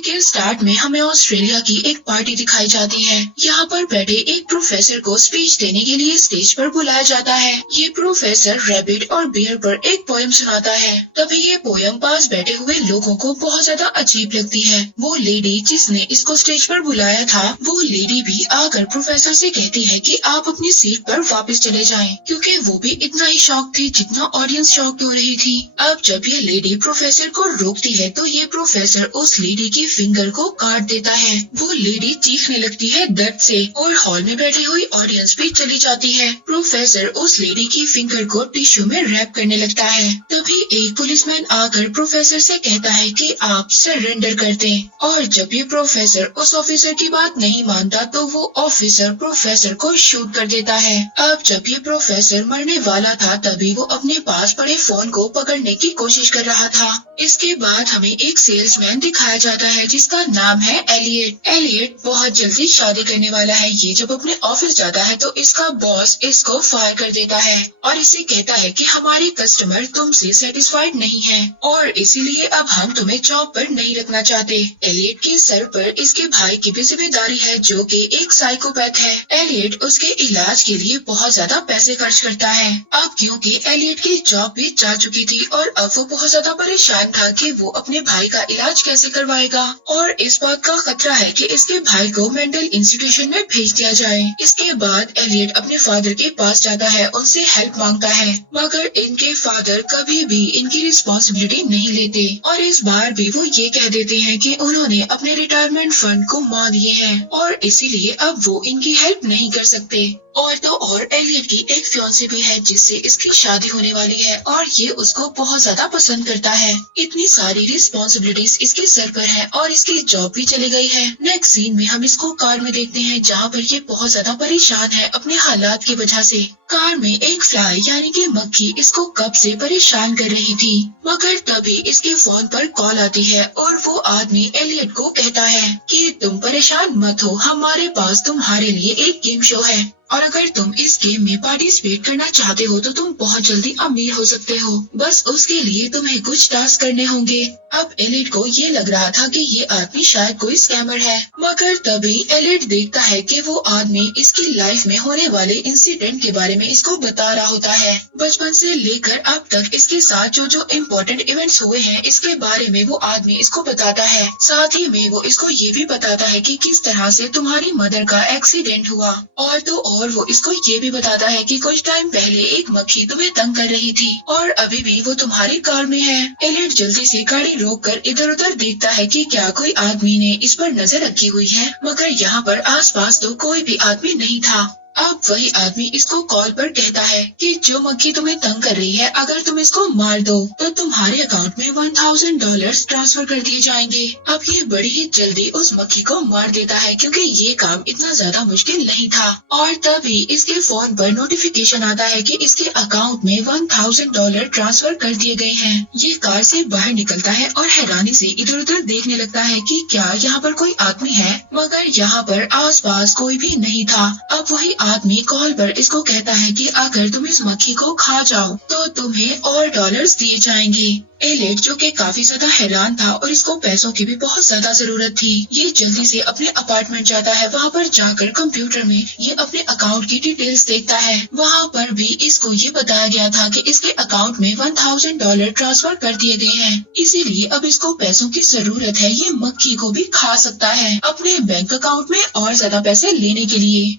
Movie के start में हमें ऑस्ट्रेलिया की एक पार्टी दिखाई जाती है। यहाँ पर बैठे एक प्रोफेसर को स्पीच देने के लिए स्टेज पर बुलाया जाता है। ये प्रोफेसर रैबिट और बियर पर एक पोयम सुनाता है। तभी ये पोयम पास बैठे हुए लोगों को बहुत ज्यादा अजीब लगती है। वो लेडी जिसने इसको स्टेज पर बुलाया था, वो लेडी भी आकर प्रोफेसर से कहती है कि आप अपनी सीट पर वापस चले जाएं, क्योंकि वो भी इतना ही शॉक थी जितना ऑडियंस शॉक हो रही थी। अब जब ये लेडी प्रोफेसर को रोकती है तो ये प्रोफेसर उस लेडी की फिंगर को काट देता है। वो लेडी चीखने लगती है दर्द से और हॉल में बैठी हुई ऑडियंस भी चली जाती है। प्रोफेसर उस लेडी की फिंगर को टिश्यू में रैप करने लगता है। तभी एक पुलिसमैन आकर प्रोफेसर से कहता है कि आप सरेंडर कर दें। और जब ये प्रोफेसर उस ऑफिसर की बात नहीं मानता तो वो ऑफिसर प्रोफेसर को शूट कर देता है। अब जब ये प्रोफेसर मरने वाला था तभी वो अपने पास पड़े फोन को पकड़ने की कोशिश कर रहा था। इसके बाद हमें एक सेल्समैन दिखाया जाता है जिसका नाम है एलियट। एलियट बहुत जल्दी शादी करने वाला है। ये जब अपने ऑफिस जाता है तो इसका बॉस इसको फायर कर देता है और इसे कहता है कि हमारे कस्टमर तुमसे सेटिस्फाइड नहीं है और इसीलिए अब हम तुम्हें जॉब पर नहीं रखना चाहते। एलियट के सर पर इसके भाई की भी जिम्मेदारी है जो कि एक साइकोपैथ है। एलियट उसके इलाज के लिए बहुत ज्यादा पैसे खर्च करता है। अब क्योंकि एलियट की जॉब भी जा चुकी थी और अब वो बहुत ज्यादा परेशान था कि वो अपने भाई का इलाज कैसे करवाएगा और इस बात का खतरा है कि इसके भाई को मेंटल इंस्टीट्यूशन में भेज दिया जाए। इसके बाद एलियट अपने फादर के पास जाता है, उनसे हेल्प मांगता है, मगर इनके फादर कभी भी इनकी रिस्पॉन्सिबिलिटी नहीं लेते और इस बार भी वो ये कह देते हैं कि उन्होंने अपने रिटायरमेंट फंड को मार दिए हैं और इसीलिए अब वो इनकी हेल्प नहीं कर सकते। और तो और एलियट की एक फियांसी भी है जिससे इसकी शादी होने वाली है और ये उसको बहुत ज्यादा पसंद करता है। इतनी सारी रिस्पॉन्सिबिलिटीज इसके सर पर है और इसकी जॉब भी चली गई है। नेक्स्ट सीन में हम इसको कार में देखते हैं जहाँ पर ये बहुत ज्यादा परेशान है अपने हालात की वजह से। कार में एक फ्लाई यानी कि मक्खी इसको कब से परेशान कर रही थी, मगर तभी इसके फोन पर कॉल आती है और वो आदमी एलियट को कहता है कि तुम परेशान मत हो, हमारे पास तुम्हारे लिए एक गेम शो है और अगर तुम इस गेम में पार्टिसिपेट करना चाहते हो तो तुम बहुत जल्दी अमीर हो सकते हो। बस उसके लिए तुम्हें कुछ टास्क करने होंगे। अब एलियट को ये लग रहा था कि ये आदमी शायद कोई स्कैमर है, मगर तभी एलियट देखता है कि वो आदमी इसकी लाइफ में होने वाले इंसिडेंट के बारे में इसको बता रहा होता है। बचपन से लेकर अब तक इसके साथ जो जो इम्पोर्टेंट इवेंट्स हुए हैं इसके बारे में वो आदमी इसको बताता है। साथ ही में वो इसको ये भी बताता है कि किस तरह से तुम्हारी मदर का एक्सीडेंट हुआ और तो और वो इसको ये भी बताता है कि कुछ टाइम पहले एक मक्खी तुम्हें तंग कर रही थी और अभी भी वो तुम्हारी कार में है। एलियट जल्दी से गाड़ी रोककर इधर उधर देखता है कि क्या कोई आदमी ने इस पर नजर रखी हुई है, मगर यहाँ पर आसपास तो कोई भी आदमी नहीं था। अब वही आदमी इसको कॉल पर कहता है कि जो मक्खी तुम्हें तंग कर रही है अगर तुम इसको मार दो तो तुम्हारे अकाउंट में $1000 ट्रांसफर कर दिए जाएंगे। अब ये बड़ी ही जल्दी उस मक्खी को मार देता है क्योंकि ये काम इतना ज्यादा मुश्किल नहीं था और तभी इसके फोन पर नोटिफिकेशन आता है कि इसके अकाउंट में $1000 ट्रांसफर कर दिए गए हैं। ये कार से बाहर निकलता है और हैरानी से इधर उधर देखने लगता है कि क्या यहाँ पर कोई आदमी है, मगर यहाँ पर आसपास कोई भी नहीं था। अब वही आदमी कॉल पर इसको कहता है कि अगर तुम इस मक्खी को खा जाओ तो तुम्हें और डॉलर्स दिए जाएंगे। एलियट जो कि काफी ज्यादा हैरान था और इसको पैसों की भी बहुत ज्यादा जरूरत थी, ये जल्दी से अपने अपार्टमेंट जाता है। वहाँ पर जाकर कंप्यूटर में ये अपने अकाउंट की डिटेल्स देखता है। वहाँ पर भी इसको ये बताया गया था कि इसके अकाउंट में $1000 ट्रांसफर कर दिए गए हैं, इसीलिए अब इसको पैसों की जरूरत है। ये मक्खी को भी खा सकता है अपने बैंक अकाउंट में और ज्यादा पैसे लेने के लिए।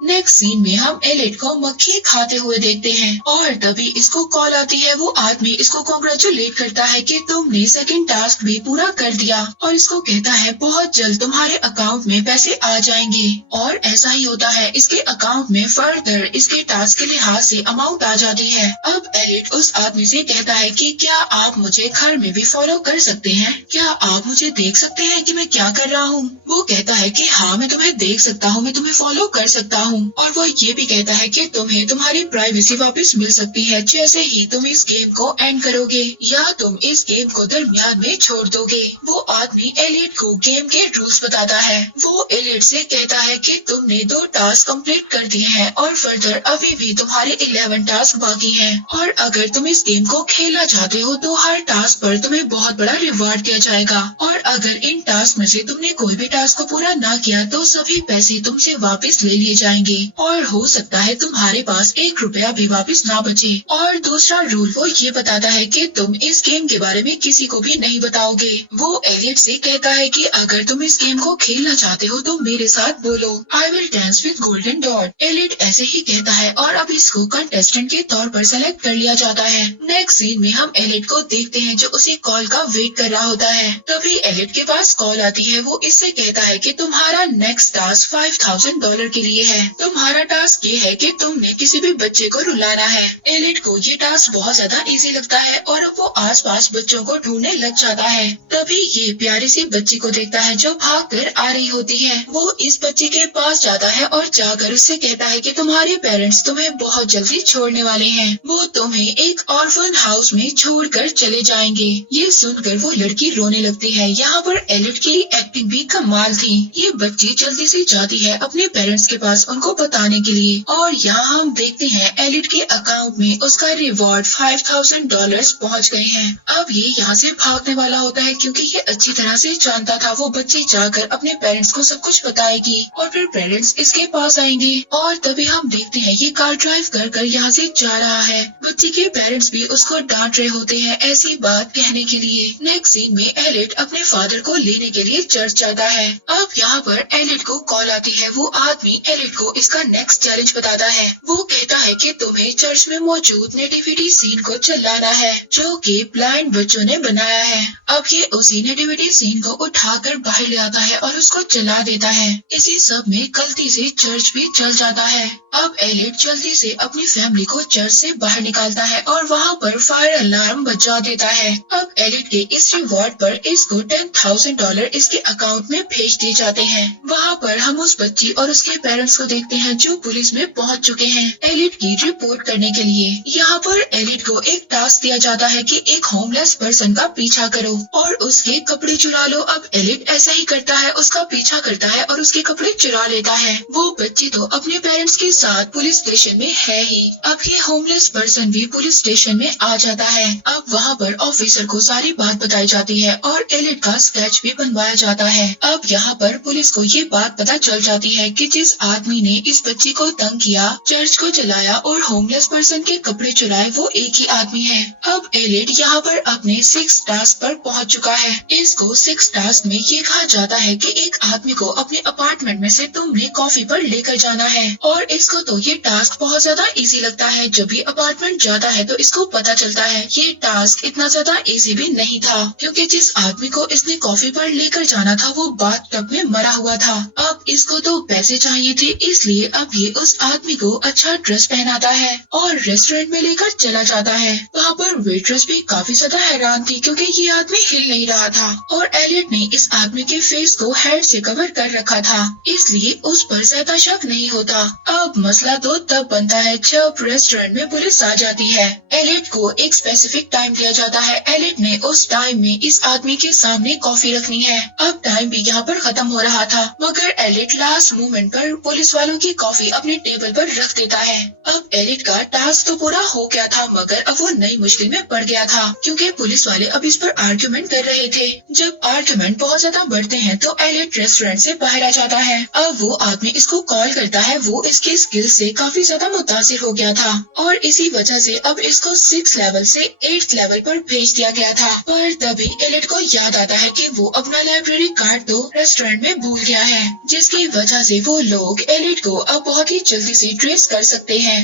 नेक्स्ट सीन में हम एलियट को मक्खी खाते हुए देखते हैं और तभी इसको कॉल आती है। वो आदमी इसको कांग्रेचुलेट करता है कि तुमने सेकंड टास्क भी पूरा कर दिया और इसको कहता है बहुत जल्द तुम्हारे अकाउंट में पैसे आ जाएंगे और ऐसा ही होता है। इसके अकाउंट में फर्दर इसके टास्क के लिहाज से अमाउंट आ जाती है। अब एलियट उस आदमी से कहता है कि क्या आप मुझे घर में भी फॉलो कर सकते हैं, क्या आप मुझे देख सकते हैं कि मैं क्या कर रहा हूँ। वो कहता है कि हाँ मैं तुम्हें देख सकता हूँ, मैं तुम्हें फॉलो कर सकता हूँ और वो ये भी कहता है कि तुम्हें तुम्हारी प्राइवेसी वापस मिल सकती है जैसे ही तुम इस गेम को एंड करोगे या तुम इस गेम को दरमियान में छोड़ दोगे। वो आदमी एलियट को गेम के रूल्स बताता है। वो एलियट से कहता है कि तुमने 2 टास्क कंप्लीट कर दिए हैं और फर्दर अभी भी तुम्हारे 11 टास्क बाकी हैं और अगर तुम इस गेम को खेलना चाहते हो तो हर टास्क पर तुम्हें बहुत बड़ा रिवार्ड दिया जाएगा और अगर इन टास्क में से तुमने कोई भी टास्क को पूरा ना किया तो सभी पैसे तुमसे वापस ले लिए जाएंगे और हो सकता है तुम्हारे पास 1 रुपया भी वापस ना बचे। और दूसरा रूल वो ये बताता है कि तुम इस गेम के बारे में किसी को भी नहीं बताओगे। वो एलियट से कहता है कि अगर तुम इस गेम को खेलना चाहते हो तो मेरे साथ बोलो, I will dance with golden dot. Eliot ऐसे ही कहता है और अब इसको कंटेस्टेंट के तौर पर सेलेक्ट कर लिया जाता है। नेक्स्ट सीन में हम एलियट को देखते हैं जो उसी कॉल का वेट कर रहा होता है। तभी एलियट के पास कॉल आती है। वो इससे कहता है कि तुम्हारा नेक्स्ट टास्क $5000 के लिए है। तुम्हारा टास्क ये है कि तुमने किसी भी बच्चे को रुलाना है। एलियट को ये टास्क बहुत ज्यादा इजी लगता है और अब वो आसपास बच्चों को ढूंढने लग जाता है। तभी ये प्यारी सी बच्ची को देखता है जो भाग कर आ रही होती है। वो इस बच्ची के पास जाता है और जाकर उससे कहता है कि तुम्हारे पेरेंट्स तुम्हें बहुत जल्दी छोड़ने वाले हैं। वो तुम्हें एक ऑर्फन हाउस में छोड़कर चले जाएंगे। ये सुनकर वो लड़की रोने लगती है। यहाँ पर एलियट की एक्टिंग भी कमाल थी। ये बच्ची जल्दी से जाती है अपने पेरेंट्स के पास उनको बताने के लिए और यहाँ हम देखते हैं एलियट के अकाउंट में उसका रिवॉर्ड $5000 पहुँच गए हैं। अब ये यहाँ से भागने वाला होता है क्योंकि ये अच्छी तरह से जानता था वो बच्ची जाकर अपने पेरेंट्स को सब कुछ बताएगी और फिर पेरेंट्स इसके पास आएंगे। और तभी हम देखते हैं ये कार ड्राइव कर कर यहाँ से जा रहा है। बच्ची के पेरेंट्स भी उसको डांट रहे होते हैं ऐसी बात कहने के लिए। नेक्स्ट सीन में एलियट अपने फादर को लेने के लिए चर्च जाता है। अब यहाँ पर एलियट को कॉल आती है। वो आदमी एलियट को इसका नेक्स्ट चैलेंज बताता है। वो कहता है कि तुम्हें चर्च में मौजूद नेटिविटी सीन को चलाना है जो कि ब्लाइंड बच्चों ने बनाया है। अब ये उसी नेटिविटी सीन को उठाकर बाहर ले आता है और उसको जला देता है। इसी सब में गलती से चर्च भी जल जाता है। अब एलियट जल्दी से अपनी फैमिली को चर्च से बाहर निकालता है और वहाँ पर फायर अलार्म बजा देता है। अब एलियट के इस रिवॉर्ड पर इसको $10,000 इसके अकाउंट में भेज दिए जाते हैं। वहाँ पर हम उस बच्ची और उसके पेरेंट्स को देखते हैं जो पुलिस में पहुँच चुके हैं एलियट की रिपोर्ट करने के लिए। यहाँ पर एलियट को एक टास्क दिया जाता है कि एक होमलेस पर्सन का पीछा करो और उसके कपड़े चुरा लो। अब एलियट ऐसा ही करता है, उसका पीछा करता है और उसके कपड़े चुरा लेता है। वो बच्ची तो अपने पेरेंट्स के साथ पुलिस स्टेशन में है ही। अब ये होमलेस पर्सन भी पुलिस स्टेशन में आ जाता है। अब वहाँ पर ऑफिसर को सारी बात बताई जाती है और एलियट का स्केच भी बनवाया जाता है। अब यहाँ पर पुलिस को ये बात पता चल जाती है कि जिस आदमी ने इस बच्ची को तंग किया, चर्च को जलाया और होमलेस पर्सन के कपड़े चुराए वो एक ही आदमी है। अब एलियट यहाँ पर अपने 6 टास्क पर पहुँच चुका है। इसको 6 टास्क में ये कहा जाता है कि एक आदमी को अपने अपार्टमेंट में से तुमने कॉफी पर लेकर जाना है और इसको तो ये टास्क बहुत ज्यादा इजी लगता है। जब भी अपार्टमेंट जाता है तो इसको पता चलता है ये टास्क इतना ज्यादा इजी भी नहीं था क्योंकि जिस आदमी को इसने कॉफी पर लेकर जाना था वो बाथटब में मरा हुआ था। अब इसको तो पैसे चाहिए थे इसलिए अब ये उस आदमी को अच्छा ड्रेस पहनाता है और रेस्टोरेंट में लेकर चला जाता है। वहाँ पर वेट्रेस भी काफी ज्यादा हैरान थी क्योंकि ये आदमी हिल नहीं रहा था और एलियट ने इस आदमी के फेस को हेड से कवर कर रखा था इसलिए उस पर ज्यादा शक नहीं होता। अब मसला तो तब बनता है जब रेस्टोरेंट में पुलिस आ जाती है। एलियट को एक स्पेसिफिक टाइम दिया जाता है। एलियट ने उस टाइम में इस आदमी के सामने कॉफी रखनी है। अब टाइम भी यहाँ पर खत्म हो रहा था मगर एलियट लास्ट मोमेंट पर पुलिस वालों की कॉफी अपने टेबल पर रख देता है। अब एलियट का टास्क तो पूरा हो गया था मगर अब वो नई मुश्किल में पड़ गया था क्योंकि पुलिस वाले अब इस पर आर्ग्यूमेंट कर रहे थे। जब आर्ग्यूमेंट बहुत ज्यादा बढ़ते हैं तो एलियट रेस्टोरेंट से बाहर आ जाता है। अब वो आदमी इसको कॉल करता है। वो इसके स्किल से काफी ज्यादा मुतासिर हो गया था और इसी वजह से अब इसको 6 लेवल से 8th लेवल पर भेज दिया गया था। पर तभी एलियट को याद आता है कि वो अपना लाइब्रेरी कार्ड तो रेस्टोरेंट में भूल गया है जिसकी वजह से वो लोग एलियट को अब बहुत ही जल्दी से ट्रेस कर सकते हैं।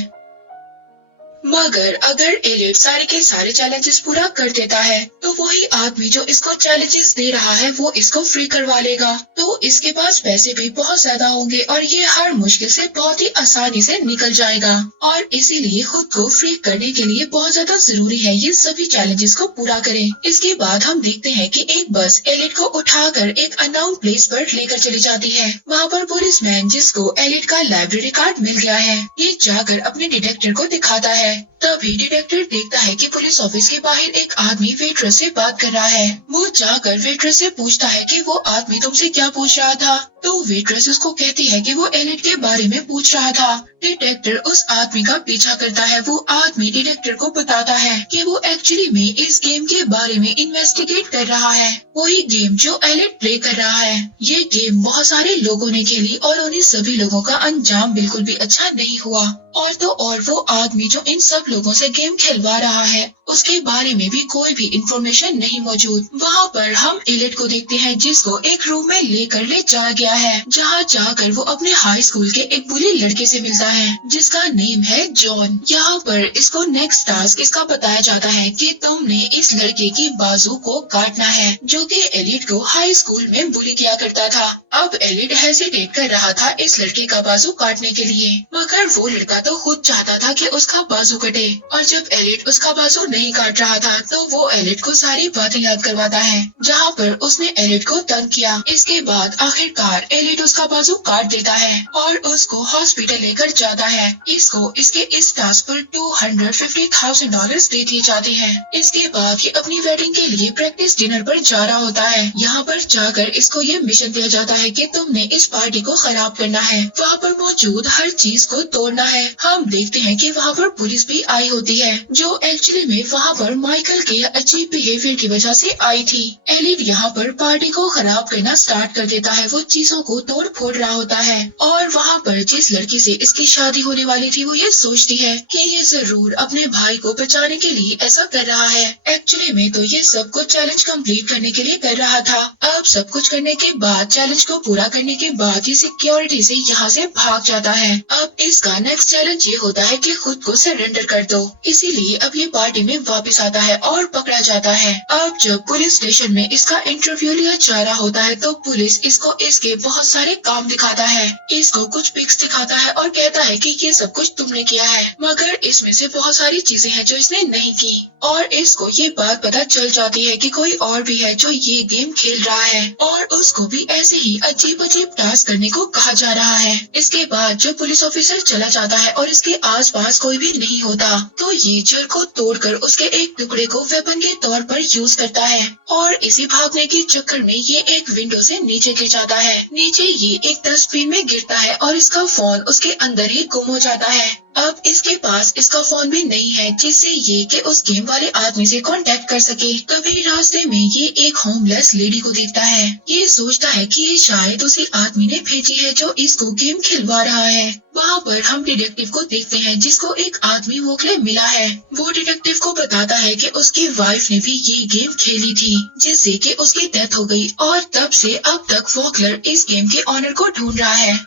मगर अगर एलियट सारे के सारे चैलेंजेस पूरा कर देता है तो वही आदमी जो इसको चैलेंजेस दे रहा है वो इसको फ्री करवा लेगा तो इसके पास पैसे भी बहुत ज्यादा होंगे और ये हर मुश्किल से बहुत ही आसानी से निकल जाएगा। और इसीलिए खुद को फ्री करने के लिए बहुत ज्यादा जरूरी है ये सभी चैलेंजेस को पूरा करें। इसके बाद हम देखते हैं कि एक बस एलियट को उठाकर एक अननोन प्लेस पर लेकर चली जाती है। वहाँ पर पुलिसमैन जिसको एलियट का लाइब्रेरी कार्ड मिल गया है ये जाकर अपने डिटेक्टर को दिखाता है है। तभी डिटेक्टिव देखता है कि पुलिस ऑफिस के बाहर एक आदमी वेट्रेस से बात कर रहा है। वो जाकर वेट्रेस से पूछता है कि वो आदमी तुमसे क्या पूछ रहा था। तो वेट्रेस उसको कहती है कि वो एलिट के बारे में पूछ रहा था। डिटेक्टिव उस आदमी का पीछा करता है। वो आदमी डिटेक्टिव को बताता है कि वो एक्चुअली में इस गेम के बारे में इन्वेस्टिगेट कर रहा है, वही गेम जो एलिट प्ले कर रहा है। ये गेम बहुत सारे लोगों ने खेली और उन्हीं सभी लोगों का अंजाम बिल्कुल भी अच्छा नहीं हुआ। और तो और वो आदमी जो इन सब लोगों से गेम खिलवा रहा है, उसके बारे में भी कोई भी इंफॉर्मेशन नहीं मौजूद। वहाँ पर हम एलिट को देखते हैं जिसको एक रूम में लेकर ले जाया गया है, जहाँ जाकर वो अपने हाई स्कूल के एक बुली लड़के से मिलता है जिसका नेम है जॉन। यहाँ पर इसको नेक्स्ट टास्क इसका बताया जाता है कि तुमने इस लड़के की बाजू को काटना है जो कि एलिट को हाई स्कूल में बुली किया करता था। अब एलिट हेसिटेट कर रहा था इस लड़के का बाजू काटने के लिए, मगर वो लड़का तो खुद चाहता था कि उसका बाजू कटे। और जब एलिट उसका बाजू नहीं काट रहा था तो वो एलिट को सारी बातें याद करवाता है जहाँ पर उसने एलिट को तंग किया। इसके बाद आखिरकार एलिट उसका बाजू काट देता है और उसको हॉस्पिटल लेकर जाता है। इसको इसके इस टास्क पर $250,000 दे दिए जाते हैं। इसके बाद ये अपनी वेडिंग के लिए प्रैक्टिस डिनर पर जा रहा होता है। यहाँ पर जाकर इसको ये मिशन दिया जाता है कि तुमने इस पार्टी को खराब करना है, वहाँ पर मौजूद हर चीज को तोड़ना है। हम देखते हैं कि वहाँ पर पुलिस भी आई होती है जो एक्चुअली में वहाँ पर माइकल के अजीब बिहेवियर की वजह से आई थी। एलिट यहाँ पर पार्टी को खराब करना स्टार्ट कर देता है। वो चीजों को तोड़ फोड़ रहा होता है और वहाँ पर जिस लड़की से इसकी शादी होने वाली थी वो ये सोचती है कि ये जरूर अपने भाई को बचाने के लिए ऐसा कर रहा है। एक्चुअली में तो ये सब कुछ चैलेंज कंप्लीट करने के लिए कर रहा था। अब सब कुछ करने के बाद, चैलेंज को पूरा करने के बाद ये सिक्योरिटी से यहाँ से भाग जाता है। अब इसका नेक्स्ट चैलेंज ये होता है कि खुद को सरेंडर कर दो। इसीलिए अब ये पार्टी में वापस आता है और पकड़ा जाता है। अब जब पुलिस स्टेशन में इसका इंटरव्यू लिया जा रहा होता है तो पुलिस इसको इसके बहुत सारे काम दिखाता है। इसको कुछ पिक्स दिखाता है और कहता है कि ये सब कुछ तुमने किया है, मगर इसमें से बहुत सारी चीजें हैं जो इसने नहीं की। और इसको ये बात पता चल जाती है कि कोई और भी है जो ये गेम खेल रहा है और उसको भी ऐसे ही अजीब अजीब टास्क करने को कहा जा रहा है। इसके बाद जब पुलिस ऑफिसर चला जाता है और इसके आसपास कोई भी नहीं होता तो ये चोर को तोड़कर उसके एक टुकड़े को वेपन के तौर पर यूज करता है और इसी भागने के चक्कर में ये एक विंडो से नीचे गिर जाता है। नीचे ये एक डस्टबिन में गिरता है और इसका फोन उसके अंदर ही गुम हो जाता है। अब इसके पास इसका फोन भी नहीं है जिससे ये कि उस गेम वाले आदमी से कांटेक्ट कर सके। तभी रास्ते में ये एक होमलेस लेडी को देखता है। ये सोचता है कि ये शायद उसी आदमी ने भेजी है जो इसको गेम खिलवा रहा है। वहाँ पर हम डिटेक्टिव को देखते हैं जिसको एक आदमी वोकले मिला है। वो डिटेक्टिव को बताता है कि उसकी वाइफ ने भी ये गेम खेली थी जिससे कि उसकी डेथ हो गई और तब से अब तक वोकलर इस गेम के ऑनर को ढूंढ रहा है।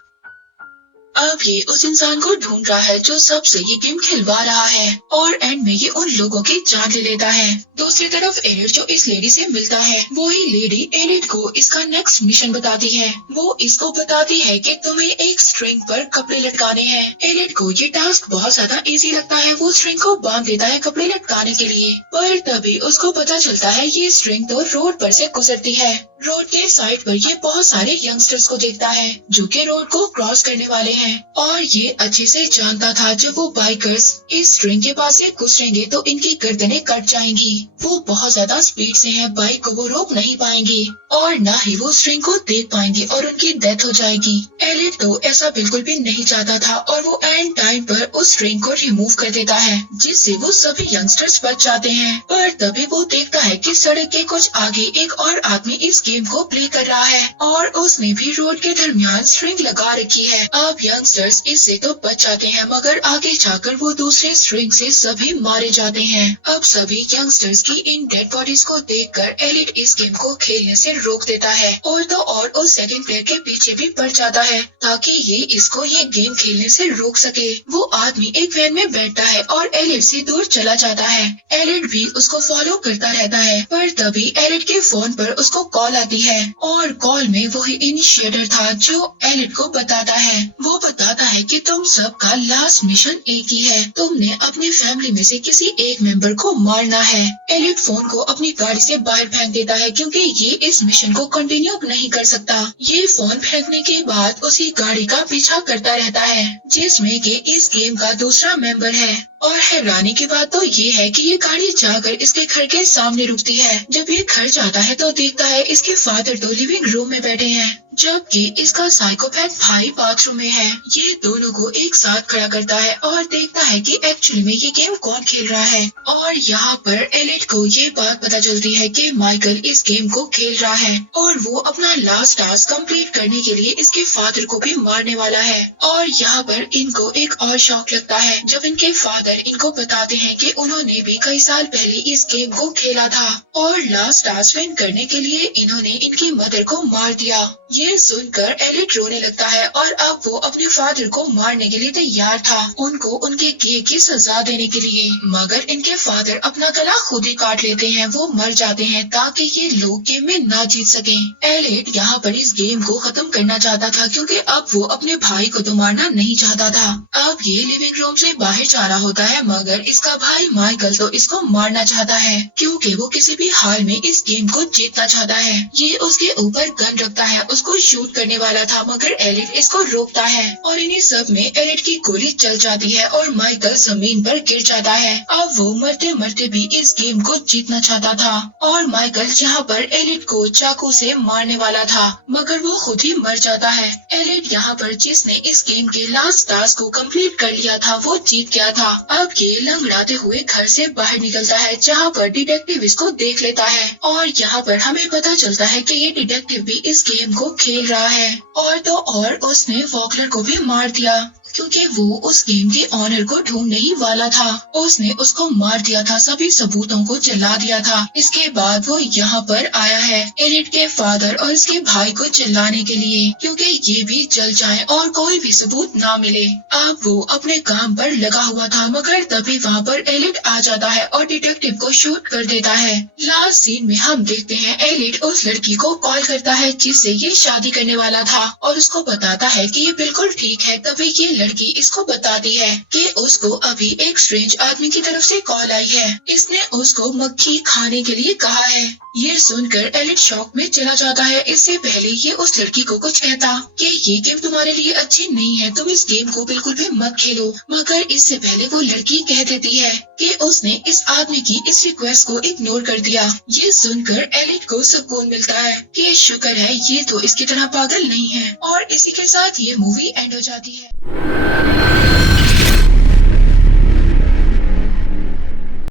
अब ये उस इंसान को ढूंढ रहा है जो सबसे ये गेम खिलवा रहा है और एंड में ये उन लोगों की जान ले लेता है। दूसरी तरफ एलिट जो इस लेडी से मिलता है, वो ही लेडी एलिट को इसका नेक्स्ट मिशन बताती है। वो इसको बताती है कि तुम्हें एक स्ट्रिंग पर कपड़े लटकाने हैं। एलिट को ये टास्क बहुत ज्यादा इजी लगता है। वो स्ट्रिंग को बांध देता है कपड़े लटकाने के लिए, पर तभी उसको पता चलता है ये स्ट्रिंग तो रोड पर से गुजरती है। रोड के साइड पर ये बहुत सारे यंगस्टर्स को देखता है जो कि रोड को क्रॉस करने वाले हैं और ये अच्छे से जानता था जब वो बाइकर्स इस स्ट्रिंग के पास से गुजरेंगे तो इनकी गर्दनें कट जाएंगी। वो बहुत ज्यादा स्पीड से हैं, बाइक को वो रोक नहीं पाएंगे और न ही वो स्ट्रिंग को देख पाएंगे और उनकी डेथ हो जाएगी। एलिट तो ऐसा बिल्कुल भी नहीं चाहता था और वो एंड टाइम पर उस स्ट्रिंग को रिमूव कर देता है जिससे वो सभी यंगस्टर्स बच जाते हैं। पर तभी वो देखता है कि सड़क के कुछ आगे एक और आदमी इस गेम को प्ले कर रहा है और उसने भी रोड के दरमियान स्ट्रिंग लगा रखी है। अब यंगस्टर्स इससे तो बच जाते हैं मगर आगे जाकर वो दूसरे स्ट्रिंग से सभी मारे जाते हैं। अब सभी यंगस्टर्स की इन डेड बॉडीज को देखकर एलिट इस गेम को खेलने से रोक देता है और तो और उस सेकंड प्लेयर के पीछे भी पड़ जाता है ताकि ये इसको ये गेम खेलने से रोक सके। वो आदमी एक वैन में बैठता है और एलिट से दूर चला जाता है। एलिट भी उसको फॉलो करता रहता है पर तभी एलिट के फोन पर उसको कॉल आती है और कॉल में वही इनिशिएटर था जो एलिट को बताता है। वो बताता है कि तुम सबका लास्ट मिशन एक ही है, तुमने अपनी फैमिली में से किसी एक मेंबर को मारना है। एलिट फोन को अपनी गाड़ी से बाहर फेंक देता है क्योंकि ये इस मिशन को कंटिन्यू नहीं कर सकता। ये फोन फेंकने के बाद उसी गाड़ी का पीछा करता रहता है जिसमें कि इस गेम का दूसरा मेंबर है और हैरानी की बात तो ये है कि ये गाड़ी जाकर इसके घर के सामने रुकती है। जब ये घर जाता है तो देखता है इसके फादर तो लिविंग रूम में बैठे हैं, जबकि इसका साइकोपैथ भाई बाथरूम में है। ये दोनों को एक साथ खड़ा करता है और देखता है कि एक्चुअली में ये गेम कौन खेल रहा है। और यहाँ पर एलिट को ये बात पता चलती है कि माइकल इस गेम को खेल रहा है और वो अपना लास्ट टास्क कंप्लीट करने के लिए इसके फादर को भी मारने वाला है। और यहाँ पर इनको एक और शौक लगता है जब इनके फादर इनको बताते हैं कि उन्होंने भी कई साल पहले इस गेम को खेला था और लास्ट टास्क विन करने के लिए इन्होंने इनकी मदर को मार दिया। ये सुनकर एलिट रोने लगता है और अब वो अपने फादर को मारने के लिए तैयार था, उनको उनके किए की सजा देने के लिए। मगर इनके फादर अपना गला खुद ही काट लेते हैं, वो मर जाते हैं ताकि ये लोग गेम में ना जीत सकें। एलिट यहाँ पर इस गेम को खत्म करना चाहता था क्योंकि अब वो अपने भाई को तो मारना नहीं चाहता था। अब ये लिविंग रूम से बाहर जा रहा होता है मगर इसका भाई माइकल तो इसको मारना चाहता है क्योंकि वो किसी भी हाल में इस गेम को जीतना चाहता है। ये उसके ऊपर गन रखता है, उसको शूट करने वाला था मगर एलिट इसको रोकता है और इन्हीं सब में एलिट की गोली चल जाती है और माइकल जमीन पर गिर जाता है। अब वो मरते मरते भी इस गेम को जीतना चाहता था और माइकल यहाँ पर एलिट को चाकू से मारने वाला था मगर वो खुद ही मर जाता है। एलिट यहाँ पर जिसने इस गेम के लास्ट टास्क को कंप्लीट कर लिया था वो जीत गया था। अब ये लंगड़ाते हुए घर से बाहर निकलता है जहाँ पर डिटेक्टिव इसको देख लेता है और यहाँ पर हमें पता चलता है कि ये डिटेक्टिव भी इस गेम को खेल रहा है। और तो और उसने वॉकलर को भी मार दिया क्योंकि वो उस गेम के ऑनर को ढूंढने ही वाला था। उसने उसको मार दिया था, सभी सबूतों को जला दिया था। इसके बाद वो यहाँ पर आया है एलिट के फादर और इसके भाई को चिल्लाने के लिए क्योंकि ये भी जल जाए और कोई भी सबूत ना मिले। अब वो अपने काम पर लगा हुआ था मगर तभी वहाँ पर एलिट आ जाता है और डिटेक्टिव को शूट कर देता है। लास्ट सीन में हम देखते हैं एलिट उस लड़की को कॉल करता है जिससे ये शादी करने वाला था और उसको बताता है कि ये बिल्कुल ठीक है। तभी ये लड़की इसको बताती है कि उसको अभी एक स्ट्रेंज आदमी की तरफ से कॉल आई है, इसने उसको मक्खी खाने के लिए कहा है। ये सुनकर एलिट शॉक में चला जाता है। इससे पहले ये उस लड़की को कुछ कहता कि ये गेम तुम्हारे लिए अच्छी नहीं है, तुम इस गेम को बिल्कुल भी मत खेलो, मगर इससे पहले वो लड़की कह देती है कि उसने इस आदमी की इस रिक्वेस्ट को इग्नोर कर दिया। ये सुनकर एलिट को सुकून मिलता है कि शुक्र है ये तो इसकी तरह पागल नहीं है। और इसी के साथ ये मूवी एंड हो जाती है।